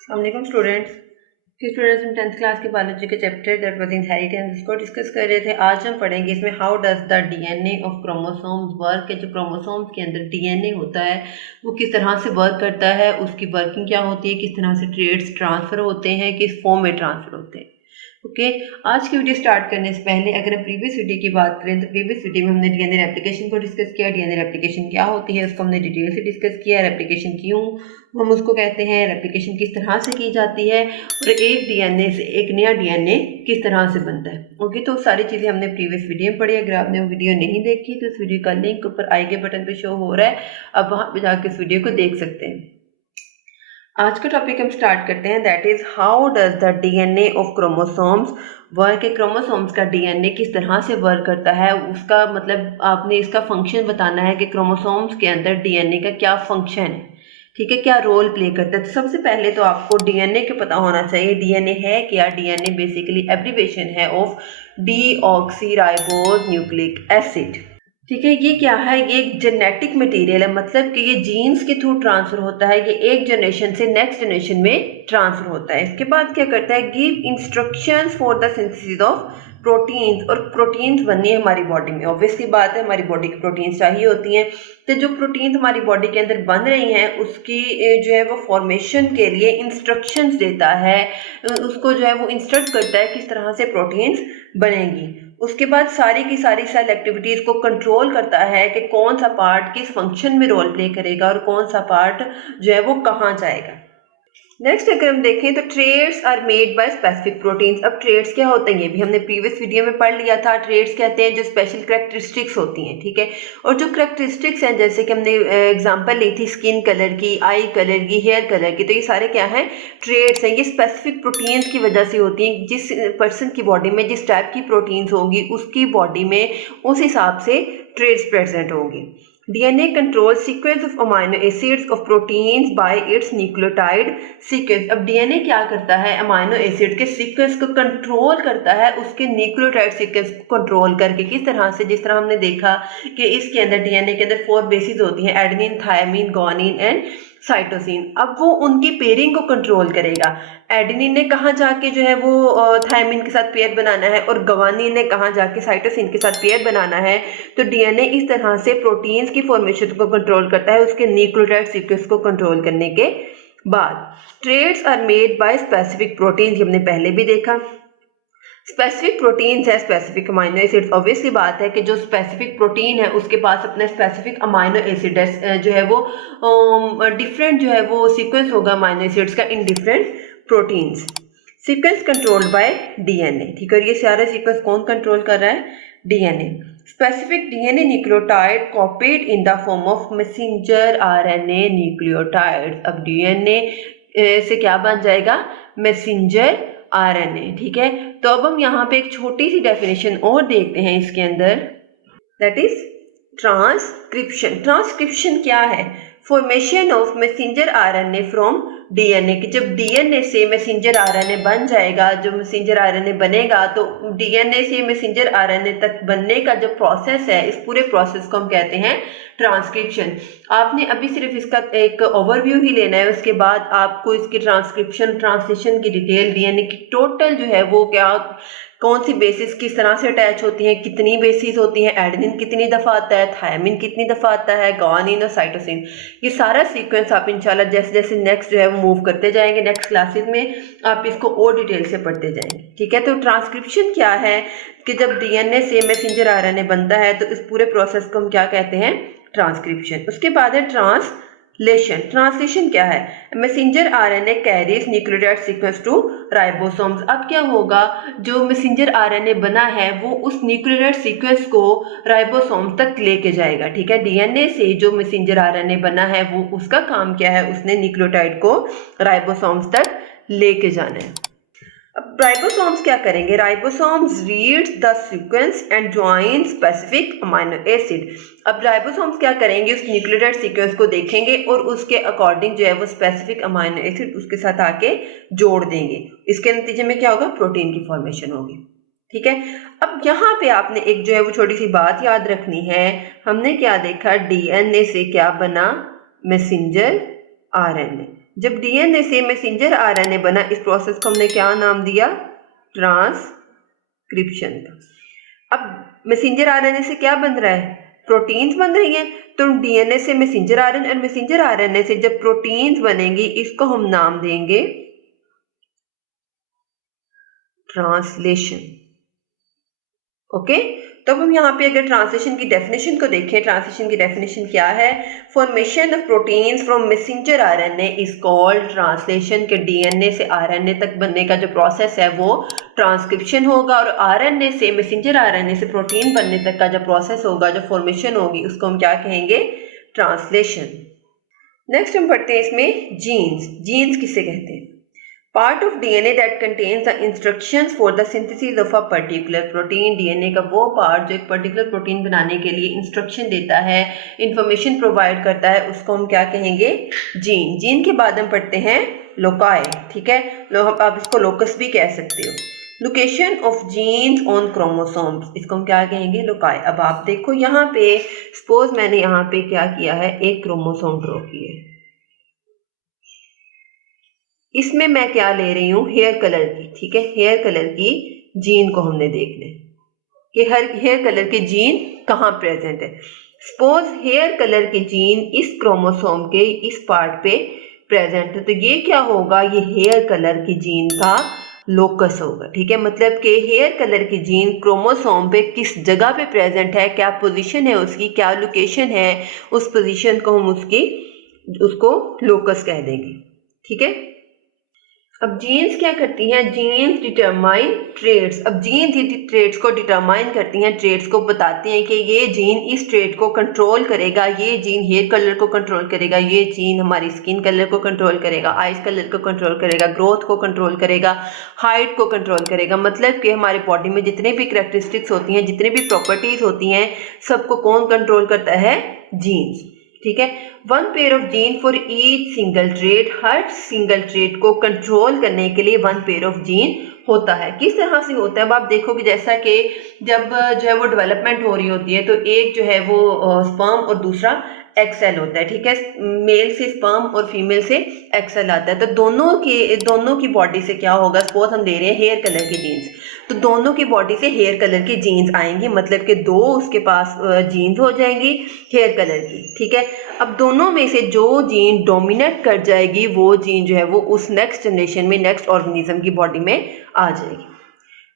अस्सलाम स्टूडेंट्स। हम 10th class के बायोलॉजी के चैप्टर दैट वाज इनहेरिटेंस इसको डिस्कस कर रहे थे। आज हम पढ़ेंगे इसमें how does the DNA of chromosomes work के जो क्रोमोसोम्स के अंदर डीएनए होता है वो किस तरह से वर्क करता है, उसकी वर्किंग क्या होती है, किस तरह से ट्रेड्स ट्रांसफ़र होते हैं, किस फॉर्म में ट्रांसफ़र होते हैं। ओके आज की वीडियो स्टार्ट करने से पहले अगर हम प्रीवियस वीडियो की बात करें तो प्रीवियस वीडियो में हमने डीएनए रेप्लिकेशन को डिस्कस किया। डीएनए रेप्लिकेशन क्या होती है उसको हमने डिटेल से डिस्कस किया। रेप्लिकेशन क्यों हम उसको कहते हैं, रेप्लिकेशन किस तरह से की जाती है और एक डीएनए से एक नया डीएनए किस तरह से बनता है। ओके तो सारी चीज़ें हमने प्रीवियस वीडियो में पढ़ी। अगर आपने वो वीडियो नहीं देखी तो इस वीडियो का लिंक ऊपर आई के बटन पर शो हो रहा है, आप वहाँ पर जाकर इस वीडियो को देख सकते हैं। आज का टॉपिक हम स्टार्ट करते हैं, that is how does the DNA of chromosomes work. Chromosomes का डीएनए किस तरह से वर्क करता है, उसका मतलब आपने इसका फंक्शन बताना है कि क्रोमोसोम्स के अंदर डीएनए का क्या फंक्शन है, ठीक है, क्या रोल प्ले करता है। तो सबसे पहले तो आपको डीएनए के पता होना चाहिए डीएनए है क्या। डीएनए बेसिकली एब्रिविएशन है ऑफ डीऑक्सीराइबोज न्यूक्लिक एसिड, ठीक है। ये क्या है, ये एक जेनेटिक मटेरियल है, मतलब कि ये जीन्स के थ्रू ट्रांसफर होता है, ये एक जनरेशन से नेक्स्ट जनरेशन में ट्रांसफर होता है। इसके बाद क्या करता है, give instructions for the synthesis of proteins, और प्रोटीन्स बननी है हमारी बॉडी में। ऑब्वियसली बात है हमारी बॉडी की प्रोटीन्स चाहिए होती हैं, तो जो प्रोटीन्स हमारी बॉडी के अंदर बन रही हैं उसकी जो है वो फॉर्मेशन के लिए इंस्ट्रक्शंस देता है, उसको जो है वो इंस्ट्रक्ट करता है किस तरह से प्रोटीन्स बनेंगी। उसके बाद सारी की सारी सेल एक्टिविटीज़ को कंट्रोल करता है कि कौन सा पार्ट किस फंक्शन में रोल प्ले करेगा और कौन सा पार्ट जो है वो कहाँ जाएगा। नेक्स्ट अगर हम देखें तो traits are made by specific proteins. अब ट्रेड्स क्या होते हैं ये भी हमने प्रीवियस वीडियो में पढ़ लिया था। ट्रेड्स कहते हैं जो स्पेशल करेक्टरिस्टिक्स होती हैं, ठीक है। और जो करेक्टरिस्टिक्स हैं जैसे कि हमने एग्जांपल ली थी स्किन कलर की, आई कलर की, हेयर कलर की, तो ये सारे क्या हैं, ट्रेड्स हैं। ये स्पेसिफिक प्रोटीन्स की वजह से होती हैं। जिस पर्सन की बॉडी में जिस टाइप की प्रोटीन्स होंगी उसकी बॉडी में उस हिसाब से ट्रेड्स प्रेजेंट होंगी। DNA controls sequence of amino acids of proteins by its nucleotide sequence। अब DNA क्या करता है, अमाइनो एसिड के सीक्वेंस को कंट्रोल करता है, उसके न्यूक्लियोटाइड सीक्वेंस को कंट्रोल करके। किस तरह से, जिस तरह हमने देखा कि इसके अंदर DNA के अंदर 4 बेसिस होती हैं, adenine, thymine, guanine and cytosine. अब वो उनकी पेयरिंग को कंट्रोल करेगा। एडेनिन ने कहाँ जाके जो है वो थायमिन के साथ पेयर बनाना है और गुआनिन ने कहाँ जाके साइटोसिन के साथ पेयर बनाना है। तो डीएनए इस तरह से प्रोटीन्स की फॉर्मेशन को कंट्रोल करता है उसके न्यूक्लियोटाइड सीक्वेंस को कंट्रोल करने के बाद। Traits are made by specific proteins, हमने पहले भी देखा। स्पेसिफिक प्रोटीन्स है स्पेसिफिक अमाइनो एसिड्स। ऑब्वियसली बात है कि जो स्पेसिफिक प्रोटीन है उसके पास अपना स्पेसिफिक अमाइनो एसिड जो है वो डिफरेंट जो है वो सीक्वेंस होगा अमाइनो एसिड्स का in different proteins. Sequence controlled by DNA, ठीक है। ये सारे सीक्वेंस कौन कंट्रोल कर रहा है, DNA. Specific DNA nucleotide copied in the form of messenger RNA nucleotide. अब डीएनए से क्या बन जाएगा, मैसेंजर आरएनए, ठीक है। तो अब हम यहाँ पे एक छोटी सी डेफिनेशन और देखते हैं इसके अंदर, दैट इज ट्रांसक्रिप्शन। ट्रांसक्रिप्शन क्या है, formation of messenger RNA from DNA की। जब डीएनए से मैसेंजर आरएनए बन जाएगा, जो मैसेंजर आरएनए बनेगा तो डीएनए से मैसेंजर आरएनए तक बनने का जो प्रोसेस है, इस पूरे प्रोसेस को हम कहते हैं ट्रांसक्रिप्शन। आपने अभी सिर्फ इसका एक ओवरव्यू ही लेना है, उसके बाद आपको इसकी ट्रांसक्रिप्शन ट्रांसलेशन की डिटेल डीएनए की टोटल जो है वो क्या, कौन सी बेसिस किस तरह से अटैच होती हैं, कितनी बेसिस होती हैं, एडेनिन कितनी दफ़ा आता है, थायमिन कितनी दफ़ा आता है, गुआनिन और साइटोसिन, ये सारा सीक्वेंस आप इंशाल्लाह जैसे जैसे नेक्स्ट जो है वो मूव करते जाएंगे, नेक्स्ट क्लासेस में आप इसको और डिटेल से पढ़ते जाएंगे, ठीक है। तो ट्रांसक्रिप्शन क्या है कि जब डीएनए से मैसेंजर आरएनए बनता है तो इस पूरे प्रोसेस को हम क्या कहते हैं, ट्रांसक्रिप्शन। उसके बाद है ट्रांसलेशन। ट्रांसलेशन क्या है, messenger RNA carries nucleotide sequence to ribosomes. अब क्या होगा, जो मैसेंजर आरएनए बना है वो उस न्यूक्लियोटाइड सीक्वेंस को राइबोसोम्स तक लेके जाएगा, ठीक है। डीएनए से जो मैसेंजर आरएनए बना है वो उसका काम क्या है, उसने न्यूक्लियोटाइड को राइबोसोम्स तक लेके जाना है। अब राइबोसोम्स क्या करेंगे, ribosomes reads the sequence and join specific amino acid. अब राइबोसोम्स क्या करेंगे, उस न्यूक्लियोटाइड सीक्वेंस को देखेंगे और उसके अकॉर्डिंग जो है वो स्पेसिफिक अमाइनो एसिड उसके साथ आके जोड़ देंगे। इसके नतीजे में क्या होगा, प्रोटीन की फॉर्मेशन होगी, ठीक है। अब यहाँ पे आपने एक जो है वो छोटी सी बात याद रखनी है, हमने क्या देखा, डीएनए से क्या बना, मैसेंजर आरएनए, जब डीएनए से मैसेंजर आरएनए बना, इस प्रोसेस को हमने क्या नाम दिया? ट्रांसक्रिप्शन का। अब मैसेंजर आरएनए से क्या बन रहा है? प्रोटीन्स बन रही हैं। तो डीएनए से मैसेंजर आरएनए और मैसेंजर आरएनए से जब प्रोटीन्स बनेंगी, इसको हम नाम देंगे ट्रांसलेशन। ओके, तब हम यहाँ पे अगर ट्रांसलेशन की डेफिनेशन को देखें, ट्रांसलेशन की डेफिनेशन क्या है? Formation of proteins from messenger RNA is called translation. के डीएनए से आरएनए तक बनने का जो प्रोसेस है वो ट्रांसक्रिप्शन होगा, और आरएनए से मैसेंजर आरएनए से प्रोटीन बनने तक का जो प्रोसेस होगा, जो फॉर्मेशन होगी, उसको हम क्या कहेंगे? ट्रांसलेशन। नेक्स्ट हम पढ़ते हैं इसमें जीन्स। जीन्स किसे कहते हैं? Part of DNA that contains the instructions for the synthesis of a particular protein. DNA का वो पार्ट जो एक पर्टिकुलर प्रोटीन बनाने के लिए इंस्ट्रक्शन देता है, इंफॉर्मेशन प्रोवाइड करता है, उसको हम क्या कहेंगे? जीन। जीन के बाद हम पढ़ते हैं लोकाई। ठीक है, आप इसको लोकस भी कह सकते हो। Location of genes on chromosomes, इसको हम क्या कहेंगे? लोकाई। अब आप देखो यहाँ पे, सपोज मैंने यहाँ पे क्या किया है? एक क्रोमोसोम ड्रॉ किया है। इसमें मैं क्या ले रही हूँ? हेयर कलर की। ठीक है, हेयर कलर की जीन को हमने देखना है कि हर हेयर कलर की जीन कहाँ प्रेजेंट है। सपोज हेयर कलर की जीन इस क्रोमोसोम के इस पार्ट पे प्रेजेंट है, तो ये क्या होगा? ये हेयर कलर की जीन का लोकस होगा। ठीक है, मतलब कि हेयर कलर की जीन क्रोमोसोम पे किस जगह पे प्रेजेंट है, क्या पोजीशन है उसकी, क्या लोकेशन है, उस पोजीशन को हम उसको लोकस कह देंगे। ठीक है, अब जीन्स क्या करती हैं? Genes determine traits. अब जीन्स ही ट्रेड्स को डिटरमाइन करती हैं, ट्रेड्स को बताती हैं कि ये जीन इस ट्रेड को कंट्रोल करेगा, ये जीन हेयर कलर को कंट्रोल करेगा, ये जीन हमारी स्किन कलर को कंट्रोल करेगा, आइज कलर को कंट्रोल करेगा, ग्रोथ को कंट्रोल करेगा, हाइट को कंट्रोल करेगा। मतलब कि हमारे बॉडी में जितने भी कैरेक्टरिस्टिक्स होती हैं, जितने भी प्रॉपर्टीज होती हैं, सबको कौन कंट्रोल करता है? जीन्स। ठीक है, one pair of gene for each single trait. Her single trait को कंट्रोल करने के लिए वन पेयर ऑफ जीन होता है। किस तरह से होता है? अब आप देखोगे जैसा कि जब जो है वो डेवलपमेंट हो रही होती है, तो एक जो है वो स्पर्म और दूसरा एक्सेल होता है। ठीक है, मेल से स्पर्म और फीमेल से एक्सेल आता है। तो दोनों की बॉडी से क्या होगा? सपोज हम दे रहे हैं हेयर कलर की जीन्स, तो दोनों की बॉडी से हेयर कलर की जीन्स आएंगी, मतलब कि दो उसके पास जीन्स हो जाएंगी हेयर कलर की। ठीक है, अब दोनों में से जो जीन डोमिनेट कर जाएगी, वो जीन जो है वो उस नेक्स्ट जनरेशन में, नेक्स्ट ऑर्गेनिज्म की बॉडी में आ जाएगी।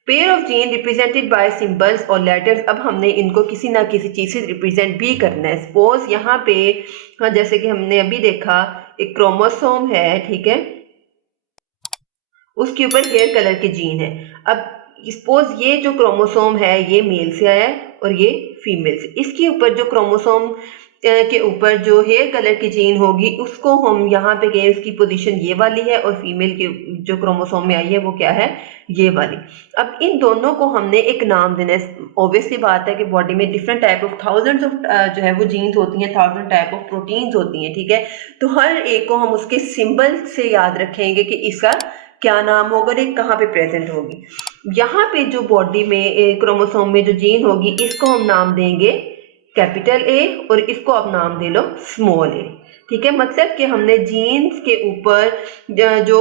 Pair of gene represented by symbols और लेटर्स। अब हमने इनको किसी ना किसी चीज से रिप्रेजेंट भी करना है। सपोज यहाँ पे जैसे कि हमने अभी देखा, एक क्रोमोसोम है। ठीक है, उसके ऊपर हेयर कलर के जीन है। अब सपोज ये जो क्रोमोसोम है ये मेल से आया है और ये फीमेल से। इसके ऊपर जो क्रोमोसोम के ऊपर जो हेयर कलर की जीन होगी, उसको हम यहाँ पे कहें उसकी पोजीशन ये वाली है, और फीमेल के जो क्रोमोसोम में आई है वो क्या है? ये वाली। अब इन दोनों को हमने एक नाम देना है। ऑब्वियसली बात है कि बॉडी में different type of thousands of जो है वो जीन्स होती हैं, 1000 टाइप ऑफ प्रोटीन्स होती हैं। ठीक है, तो हर एक को हम उसके सिंबल से याद रखेंगे कि इसका क्या नाम होगा और एक कहाँ पे प्रेजेंट होगी। यहाँ पे जो बॉडी में क्रोमोसोम में जो जीन होगी, इसको हम नाम देंगे कैपिटल ए, और इसको आप नाम दे लो स्मॉल ए। ठीक है, मतलब कि हमने जीन्स के ऊपर जो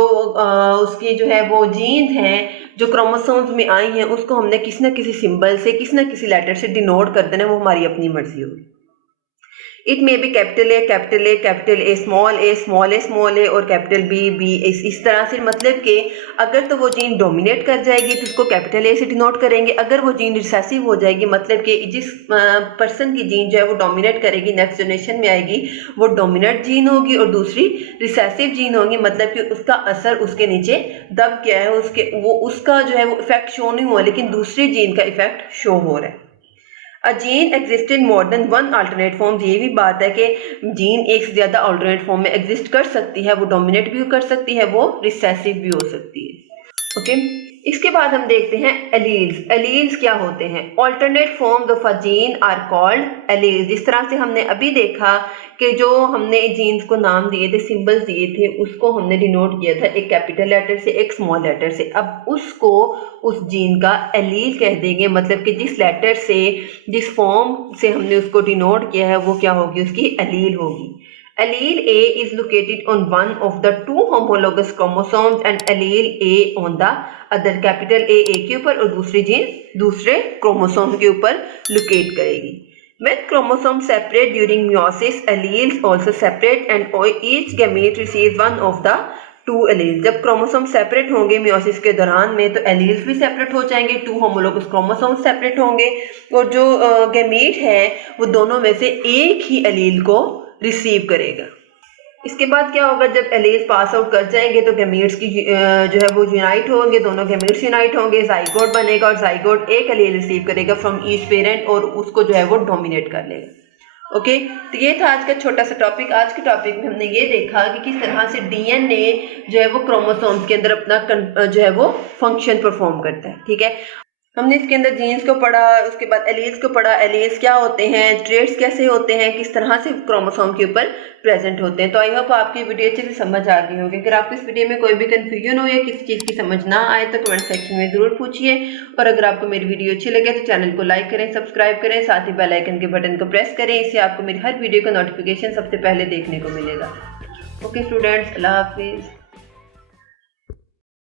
उसकी जो है वो जीन्स हैं जो क्रोमोसोम्स में आई हैं, उसको हमने किसी न किसी सिंबल से, किसी न किसी लेटर से डिनोट कर देना। वो हमारी अपनी मर्जी होगी। It may be capital A, capital A, capital A, small A, small A, small A, और कैपिटल बी, बी, इस तरह से। मतलब कि अगर तो वो जीन डोमिनेट कर जाएगी तो उसको कैपिटल ए से डिनोट करेंगे। अगर वो जीन रिसेसिव हो जाएगी, मतलब कि जिस पर्सन की जीन जो है वो डोमिनेट करेगी, नेक्स्ट जनरेशन में आएगी, वो डोमिनेट जीन होगी, और दूसरी रिसेसिव जीन होगी। मतलब कि उसका असर उसके नीचे दब गया है, उसका जो है वो इफेक्ट शो नहीं हुआ, लेकिन दूसरी जीन का इफेक्ट शो हो रहा है। A gene exist in more than one alternate form. ये भी बात है कि जीन एक से ज़्यादा अल्टरनेट फॉर्म में एग्जिस्ट कर सकती है। वो डोमिनेट भी कर सकती है, वो रिसेसिव भी हो सकती है। ओके, इसके बाद हम देखते हैं एलील्स। एलील्स क्या होते हैं? Alternate forms of a gene are called alleles. जिस तरह से हमने अभी देखा कि जो हमने जीन्स को नाम दिए थे, सिंबल्स दिए थे, उसको हमने डिनोट किया था एक कैपिटल लेटर से, एक स्मॉल लेटर से। अब उसको उस जीन का एलील कह देंगे, मतलब कि जिस लेटर से, जिस फॉर्म से हमने उसको डिनोट किया है, वो क्या होगी? उसकी एलील होगी। Allele A is located on one of the two homologous chromosomes and allele A on the other. Capital A के ऊपर और दूसरी जीन दूसरे क्रोमोसोम के ऊपर लोकेट करेगी. When chromosomes separate during meiosis, alleles also separate and each gamete receives one of the two allele. जब chromosome separate होंगे मियोसिस के दौरान में तो एलील्स भी सेपरेट हो जाएंगे, टू होमोलोगस क्रोमोसोम सेपरेट होंगे और जो गैमीट है वो दोनों में से एक ही एलील को रिसीव करेगा. इसके बाद क्या होगा, जब एलील्स पास आउट कर जाएंगे तो गैमीट्स की जो है वो यूनाइट होंगे, दोनों गैमीट्स यूनाइट होंगे, जाइगोट बनेगा और जाइगोट एक एलील रिसीव करेगा फ्रॉम ईच पेरेंट और उसको जो है वो डोमिनेट कर लेगा. ओके तो ये था आज का छोटा सा टॉपिक. आज के टॉपिक में हमने ये देखा कि किस तरह से डीएनए जो है वो क्रोमोसोम्स के अंदर अपना जो है वो फंक्शन परफॉर्म करता है. ठीक है, हमने इसके अंदर जीन्स को पढ़ा, उसके बाद एलील्स को पढ़ा, एलील्स क्या होते हैं, ट्रेट्स कैसे होते हैं, किस तरह से क्रोमोसोम के ऊपर प्रेजेंट होते हैं. तो आई होप आपकी वीडियो अच्छे से समझ आ गई होगी. अगर आपको इस वीडियो में कोई भी कंफ्यूजन हो या किसी चीज़ की समझ ना आए तो कमेंट सेक्शन में ज़रूर पूछिए. और अगर आपको मेरी वीडियो अच्छी लगे तो चैनल को लाइक करें, सब्सक्राइब करें, साथ ही बेल आइकन के बटन को प्रेस करें. इससे आपको मेरी हर वीडियो का नोटिफिकेशन सबसे पहले देखने को मिलेगा. ओके स्टूडेंट्स, अल्लाह हाफिज़.